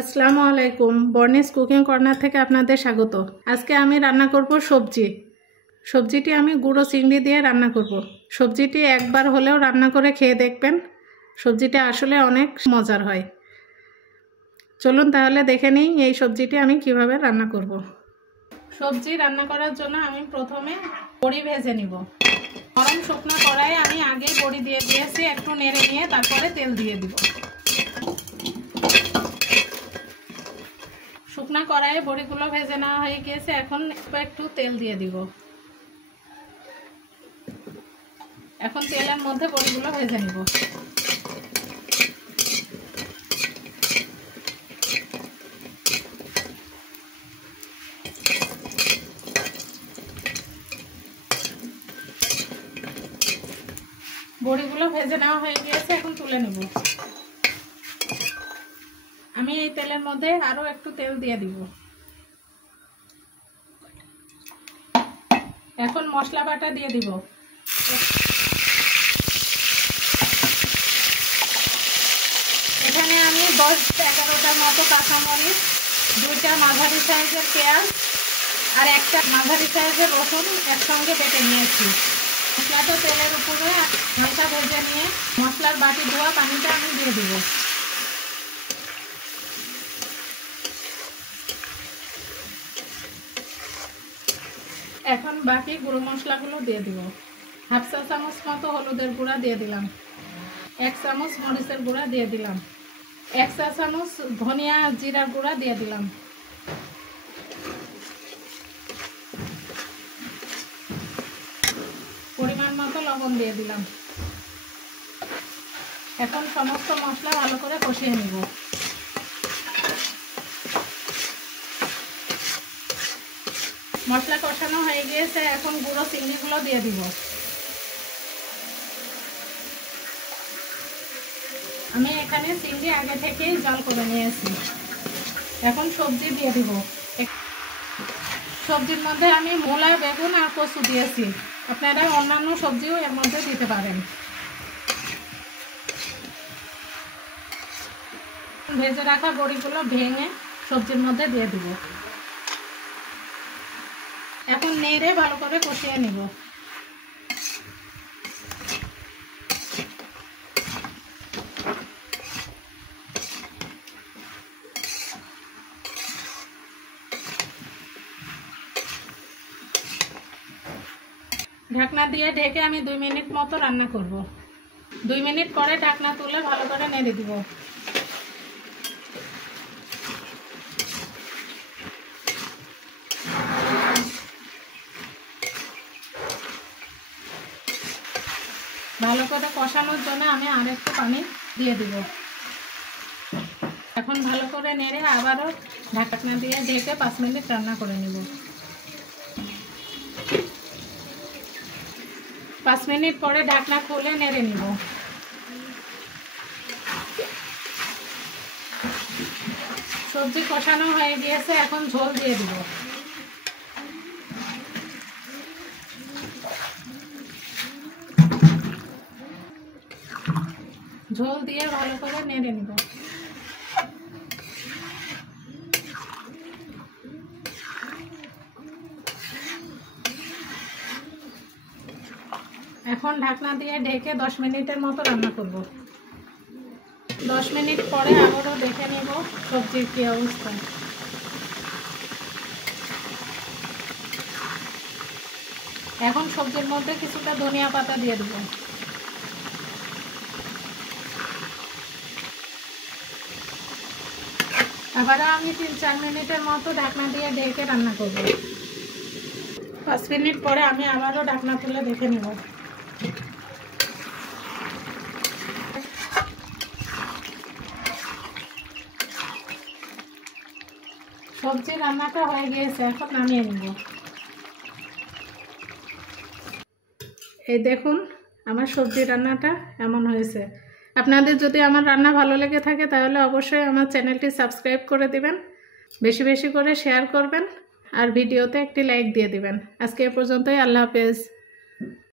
আসসালামু আলাইকুম। বর্নিস cooking corner থেকে আপনাদের স্বাগত। আজকে আমি রান্না করব সবজি। সবজিটি আমি গুঁড়ো চিংড়ি দিয়ে রান্না করব। সবজিটি একবার হলেও রান্না করে খেয়ে দেখবেন, সবজিটা আসলে অনেক মজার হয়। চলুন তাহলে দেখে নিই এই সবজিটি আমি কিভাবে রান্না করব। সবজি রান্না করার জন্য আমি প্রথমে বড়ি ভেজে নিব। গরম শুকনো কড়াইয়ে আমি আগে বড়ি দিয়ে দিয়েছি, একটু নেড়ে নিয়ে তারপরে তেল দিয়ে দিব। শুকনা কড়াইয়ে বড়িগুলো ভেজে নেওয়া হয়ে গিয়েছে, এখন একটু তেল দিয়ে দিব। এখন তেলের মধ্যে বড়িগুলো ভেজে নিব। বড়িগুলো ভেজে নেওয়া হয়ে গিয়েছে, এখন তুলে নেব। আমি এই তেলের মধ্যে আরো একটু তেল দিয়ে দিব। এখন মশলা বাটা দিয়ে দিব। এখানে আমি 10-11টার মতো কাঁচামরিচ, 2টা মাঝারি সাইজের পেঁয়াজ আর একটা মাঝারি সাইজের রসুন একসঙ্গে বেটে নিয়েছি। মশলাটা তেলের উপরে হালকা ভেজে নিয়ে মশলার বাটি ধোয়া পানিটা আমি দিয়ে দিব। এখন বাকি গুঁড়ো মশলাগুলো দিয়ে দিব। হাফ চা চামচ মতো হলুদের গুঁড়া দিয়ে দিলাম, 1 চামচ মরিচের গুঁড়া দিয়ে দিলাম, 1 চা চামচ ধনিয়া জিরার গুঁড়া দিয়ে দিলাম, পরিমাণ মতো লবণ দিয়ে দিলাম। এখন সমস্ত মশলা ভালো করে কষিয়ে নিব। মশলা কষানো হয়ে গিয়েছে, এখন গুঁড়ো চিংড়িগুলো দিয়ে দিব। আমি এখানে চিংড়ি আগে থেকেই জল করে নিয়েছি। এখন সবজি দিয়ে দিব। সবজির মধ্যে আমি মূলা, বেগুন আর কচু দিয়েছি, আপনারা অন্যান্য সবজিও এর মধ্যে দিতে পারেন। ভেজে রাখা বড়িগুলো ভেঙে সবজির মধ্যে দিয়ে দিব। এখন নেড়ে ভালো করে কষিয়ে নিব। ঢাকনা দিয়ে ঢেকে আমি 2 মিনিট মতো রান্না করব। 2 মিনিট পরে ঢাকনা তুলে ভালো করে নেড়ে দিব। ভালো করে কষানোর জন্য আমি আরেকটু পানি দিয়ে দিব। এখন ভালো করে নেড়ে আবারও ঢাকনা দিয়ে ঢেকে 5 মিনিট রান্না করে নিব। 5 মিনিট পরে ঢাকনা খুলে নেড়ে নিব। সবজি কষানো হয়ে গিয়েছে, এখন ঝোল দিয়ে দিব। ঝোল দিয়ে ভালো করে নেড়ে নিব। এখন ঢাকনা দিয়ে ঢেকে 10 মিনিটের মতো রান্না করব। 10 মিনিট পরে আবারও দেখে নেব সবজির কি অবস্থা। এখন সবজির মধ্যে কিছুটা ধনিয়া পাতা দিয়ে দেব। আবারও আমি 3-4 মিনিটের মতো ঢাকনা দিয়ে ঢেকে রান্না করব। 5 মিনিট পরে আমি আবারও ঢাকনা তুলে দেখে নেব। সবজি রান্নাটা হয়ে গিয়েছে, এখন নামিয়ে নেব। এই দেখুন আমার সবজি রান্নাটা এমন হয়েছে। আপনাদের যদি আমার রান্না ভালো লেগে থাকে তাহলে অবশ্যই আমার চ্যানেলটি সাবস্ক্রাইব করে দিবেন, বেশি বেশি করে শেয়ার করবেন আর ভিডিওতে একটি লাইক দিয়ে দিবেন। আজকে এ পর্যন্তই। আল্লাহ হাফেজ।